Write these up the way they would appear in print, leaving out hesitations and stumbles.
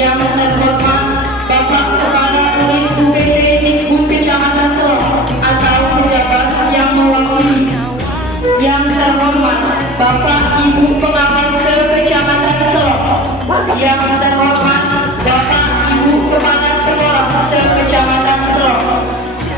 Yang terhormat Bapak Kepala Unit UPT Tikbu Kecamatan Selok atau pejabat yang mewakili. Yang terhormat Bapak Ibu Pengawas Kecamatan Selok. Yang terhormat Bapak Ibu Kepala Sekolah Kecamatan Selok.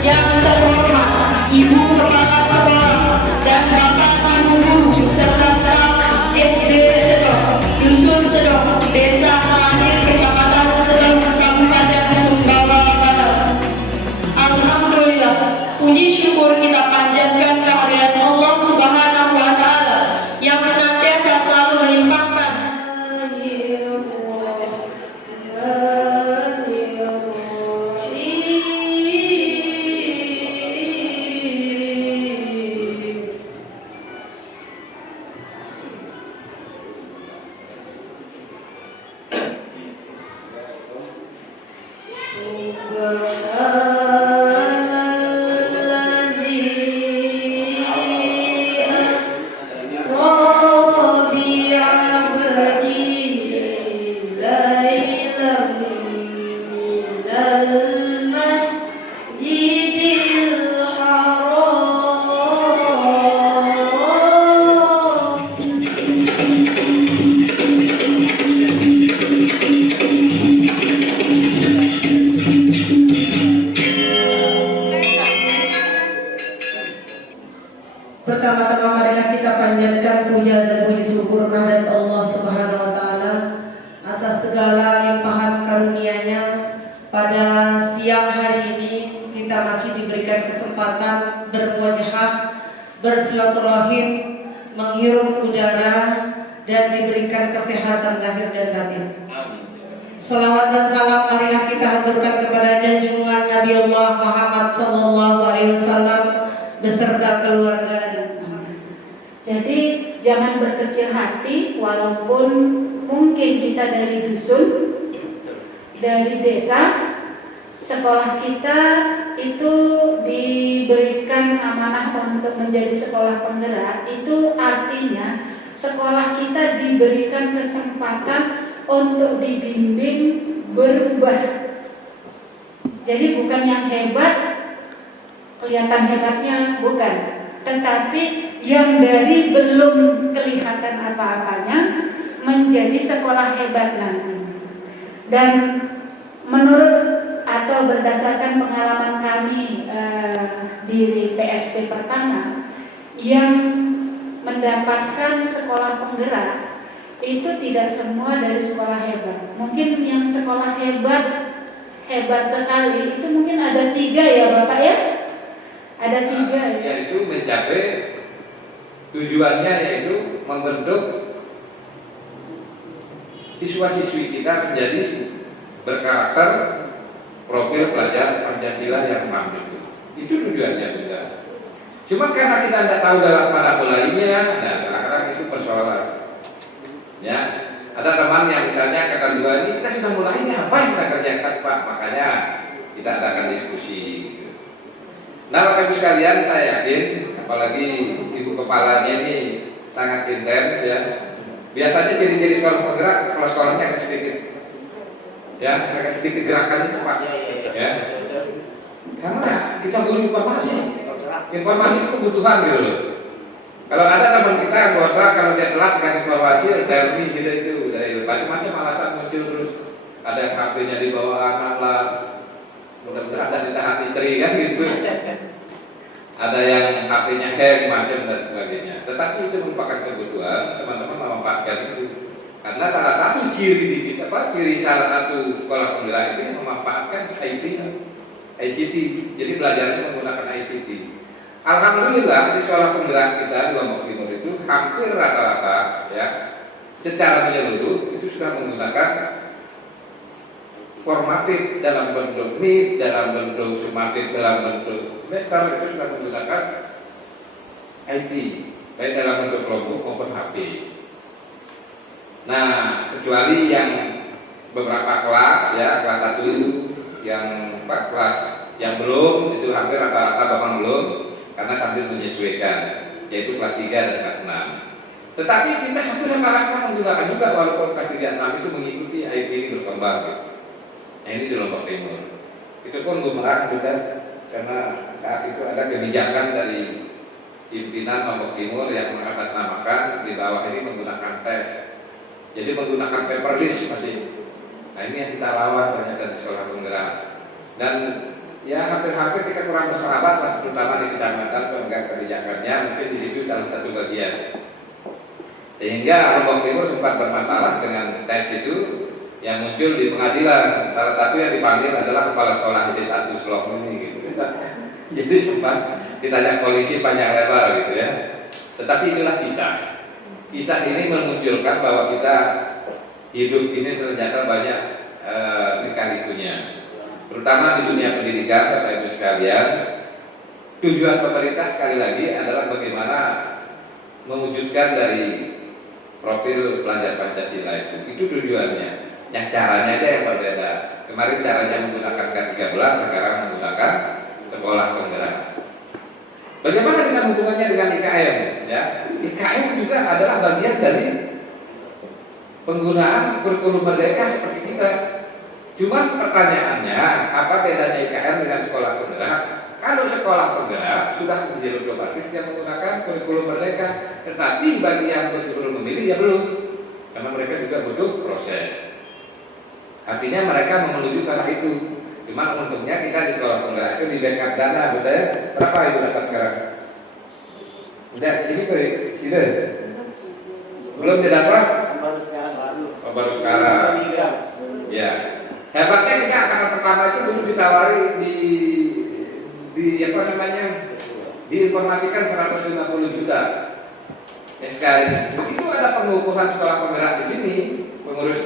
Yang terhormat Ibu Kepala Sekolah dan Bapak Ibu Guru serta staf SD Selok, Dusun Selok, Desa Madir, Kecamatan Selok, Kabupaten Sumbawa Barat. Alhamdulillah, puji syukur kita panjatkan kehadirat Allah Subhanahu wa Ta'ala yang senantiasa selalu melimpahkan pertama-tama marilah kita panjatkan puja dan puji syukur kehadirat Allah Subhanahu wa Ta'ala atas segala limpahan karunia-Nya. Pada siang hari ini kita masih diberikan kesempatan bermuajahah, bersilaturahim, menghirup udara dan diberikan kesehatan lahir dan batin. Salawat dan salam marilah kita haturkan kepada junjungan Nabi Allah Muhammad SAW beserta keluarga dan sahabat. Jadi jangan berkecil hati, walaupun mungkin kita dari dusun, dari desa, sekolah kita itu diberikan amanah untuk menjadi sekolah penggerak. Itu artinya sekolah kita diberikan kesempatan untuk dibimbing berubah. Jadi bukan yang hebat, kelihatan hebatnya, bukan, tetapi yang dari belum kelihatan apa-apanya menjadi sekolah hebat nanti. Dan menurut atau berdasarkan pengalaman kami di PSP pertama, yang mendapatkan sekolah penggerak itu tidak semua dari sekolah hebat. Mungkin yang sekolah hebat sekali itu mungkin ada 3 ya Bapak ya? Ada 3 ya. Yaitu mencapai tujuannya, yaitu membentuk siswa-siswi kita menjadi berkarakter profil pelajar Pancasila yang mampu. Itu tujuannya juga. Cuma karena kita tidak tahu dalam mana mulainya, nah kadang-kadang itu persoalan. Ya, ada teman yang misalnya kata 2 ini kita sudah mulainya, apa yang kita kerjakan Pak? Makanya kita adakan diskusi. Nah, Bapak Ibu sekalian, saya yakin, apalagi ibu kepalanya ini sangat intens ya. Biasanya ciri-ciri sekolah penggerak, kalau sekolahnya agak sedikit, ya, agak sedikit gerakannya cepat, ya. Karena kita butuh informasi. Informasi itu kebutuhan gitu loh. Kalau ada teman kita anggota, kalau dia telat dengan informasi, dari itu dari macam-macam alasan muncul terus. Ada yang HP-nya dibawa anak lah, mudah-mudahan ada ditahan istri kan gitu. Ada yang HP-nya hack macam dan sebagainya. Tetapi itu merupakan kebutuhan, teman-teman memanfaatkan itu. Karena salah satu ciri salah satu sekolah penggerak itu memanfaatkan ICT. Jadi belajarnya menggunakan ICT. Alhamdulillah di sekolah penggerak kita di Lombok Timur itu hampir rata-rata ya secara menyeluruh itu sudah menggunakan formatif dalam bentuk Meet, dalam bentuk sumatif, dalam bentuk semester itu sudah menggunakan IT baik dalam bentuk kelompok maupun HP. Nah, kecuali yang beberapa kelas ya, kelas 1 yang 4 kelas yang belum itu hampir rata-rata bahkan belum karena sambil menyesuaikan yaitu kelas 3 dan kelas 6. Tetapi kita hampir rata-rata menggunakan juga walaupun kelas 3 dan 6 itu mengikuti IT ini berkembang. Nah, ini di Lombok Timur. Itu pun bumerang juga karena saat itu ada kebijakan dari pimpinan Lombok Timur yang mengatasnamakan di bawah ini menggunakan tes. Jadi menggunakan paperless masih. Nah, ini yang kita lawan ternyata di sekolah penggerak. Dan ya hampir-hampir kita kurang bersahabat, terutama di kecamatan pemegang kebijakannya, mungkin di situ salah satu bagian. Sehingga Lombok Timur sempat bermasalah dengan tes itu yang muncul di pengadilan. Salah satu yang dipanggil adalah kepala sekolah SD 1 Selong ini gitu. Jadi sempat ditanya polisi panjang lebar gitu ya. Tetapi itulah kisah. Kisah ini menunjukkan bahwa kita hidup ini ternyata banyak lika-likunya. Terutama di dunia pendidikan, Bapak Ibu sekalian, tujuan pemerintah sekali lagi adalah bagaimana mewujudkan dari profil pelajar Pancasila itu tujuannya. Yang caranya aja yang berbeda. Kemarin caranya menggunakan K13, sekarang menggunakan sekolah penggerak. Bagaimana dengan hubungannya dengan IKM? Ya, IKM juga adalah bagian dari penggunaan kurikulum merdeka seperti kita. Cuma pertanyaannya, apa bedanya IKM dengan sekolah penggerak? Kalau sekolah penggerak sudah menjadi otomatis yang menggunakan kurikulum merdeka, tetapi bagi yang belum memilih ya belum, karena mereka juga butuh proses. Artinya mereka menuju ke arah itu. Cuma untungnya kita di sekolah penggerak itu di backup dana, betul? Berapa ibu dapat sekarang? Udah, ini sudah belum didapat? Baru sekarang. Ya. Hebatnya kita akan pertama itu dulu ditawari di apa namanya? Diinformasikan 150 juta SKI. Begitu ada pengukuhan sekolah penggerak di sini, pengurus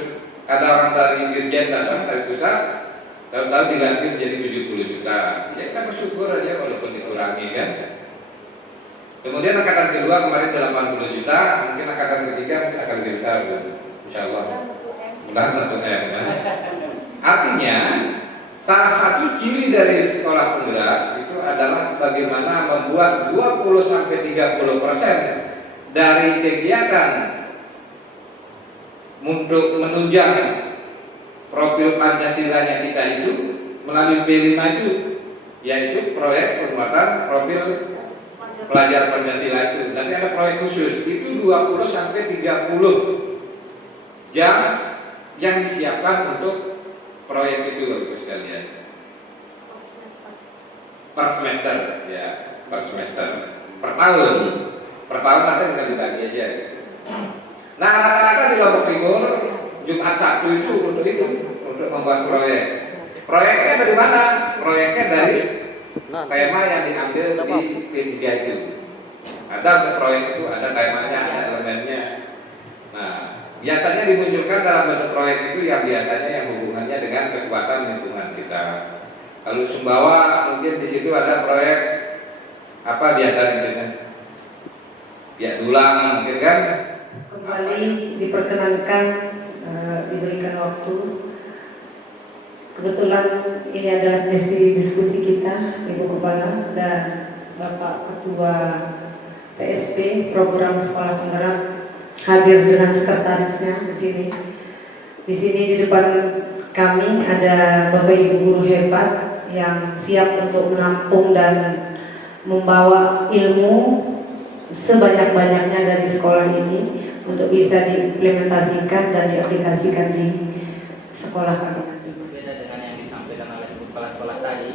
ada orang dari Dirjen datang dari pusat, tahu-tahu diganti menjadi 70 juta. Ya kita bersyukur aja walaupun dikurangi kan. Kemudian angkatan kedua kemarin 80 juta, mungkin angkatan ketiga mungkin akan lebih besar, insya Allah. Mudah 1M. Artinya salah satu ciri dari sekolah penggerak itu adalah bagaimana membuat 20-30% dari kegiatan untuk menunjang profil Pancasilanya kita itu melalui P5 itu, yaitu proyek penguatan profil pelajar Pancasila itu. Nanti ada proyek khusus itu 20-30 jam yang disiapkan untuk proyek itu, Bapak sekalian. Per semester, ya, per semester, per tahun. per tahun ada kita dibagi aja. Nah rata-rata di Lombok Timur Jumat Sabtu itu untuk membuat proyek. Proyeknya dari mana? Proyeknya dari tema yang diambil di P3 itu. Ada untuk proyek itu ada temanya, ada elemennya. Nah biasanya dimunculkan dalam bentuk proyek itu yang biasanya yang hubungannya dengan kekuatan lingkungan kita. Kalau Sumbawa mungkin di situ ada proyek apa biasanya? Ya dulang mungkin kan? Kembali diperkenankan diberikan waktu. Kebetulan ini adalah sesi diskusi kita, Ibu Kepala dan Bapak Ketua PSP Program Sekolah Penggerak hadir dengan sekretarisnya di sini. Di sini di depan kami ada Bapak Ibu guru hebat yang siap untuk menampung dan membawa ilmu sebanyak-banyaknya dari sekolah ini untuk bisa diimplementasikan dan diaplikasikan di sekolah kami. Berbeda dengan yang disampaikan oleh kepala sekolah tadi.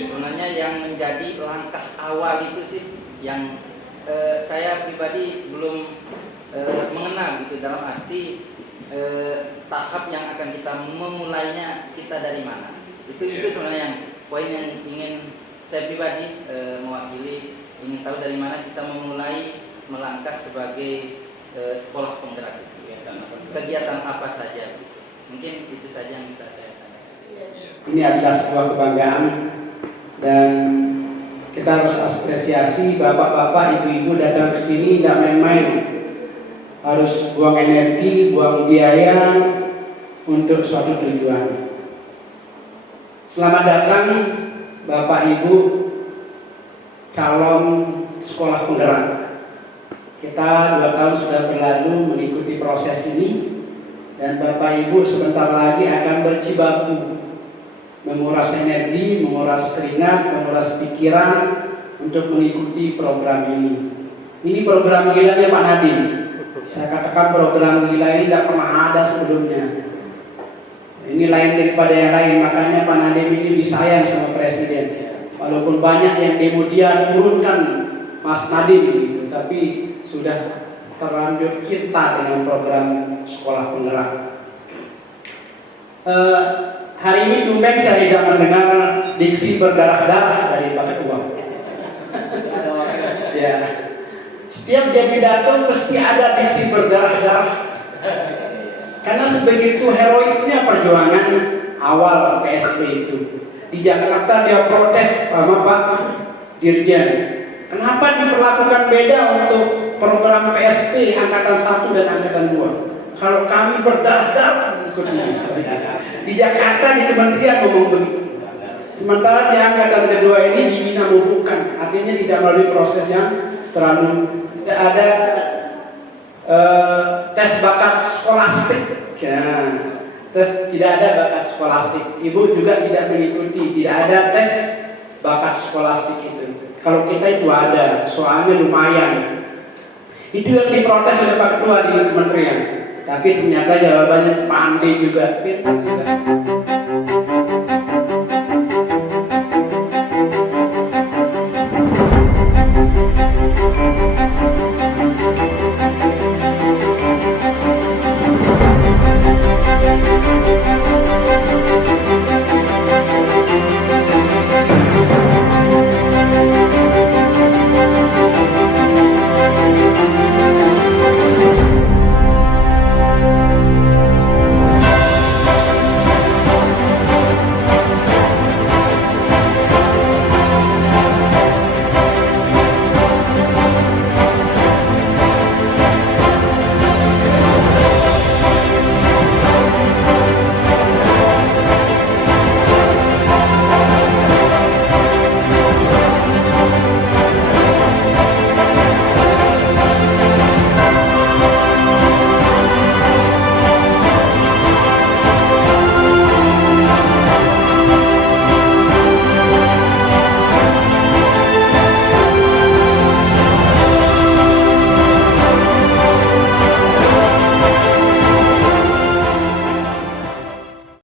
Sebenarnya yang menjadi langkah awal itu sih yang saya pribadi belum mengenal gitu, dalam arti tahap yang akan kita memulainya kita dari mana. Itu sebenarnya yang poin yang ingin saya pribadi mewakili, ingin tahu dari mana kita memulai melangkah sebagai sekolah penggerak itu. Kegiatan apa saja gitu. Mungkin itu saja yang bisa saya tanyakan. Ini adalah sebuah kebanggaan dan kita harus apresiasi bapak-bapak, ibu-ibu datang ke sini tidak main-main. Harus buang energi, buang biaya untuk suatu tujuan. Selamat datang Bapak Ibu calon sekolah penggerak. Kita 2 tahun sudah berlalu mengikuti proses ini dan Bapak Ibu sebentar lagi akan berjibaku menguras energi, menguras keringat, menguras pikiran untuk mengikuti program ini. Ini program gilanya Pak Nadiem. Saya katakan program gila ini tidak pernah ada sebelumnya. Ini lain daripada yang lain, makanya Pak Nadiem ini disayang sama Presiden. Walaupun banyak yang demo dia turunkan Mas Nadiem gitu, tapi sudah terlanjur cinta dengan program sekolah penggerak. Hari ini tumben saya tidak mendengar diksi berdarah-darah dari Pak Ketua. Ya, setiap dia pidato pasti ada diksi berdarah-darah. Karena sebegitu heroiknya perjuangan awal PSP itu. Di Jakarta dia protes sama Pak Dirjen. Kenapa diperlakukan beda untuk program PSP Angkatan 1 dan Angkatan 2? Kalau kami berdarah-darah ikut ini. Di Jakarta di kementerian ngomong begitu. Sementara di Angkatan kedua ini dibina bukan. Artinya tidak melalui proses yang terlalu, tidak ada tes bakat skolastik. Ya, tidak ada bakat skolastik. Ibu juga tidak mengikuti, tidak ada tes bakat skolastik itu. Kalau kita itu ada, soalnya lumayan. Itu yang diprotes oleh Pak Ketua di kementerian. Tapi ternyata jawabannya pandai juga, pintar juga.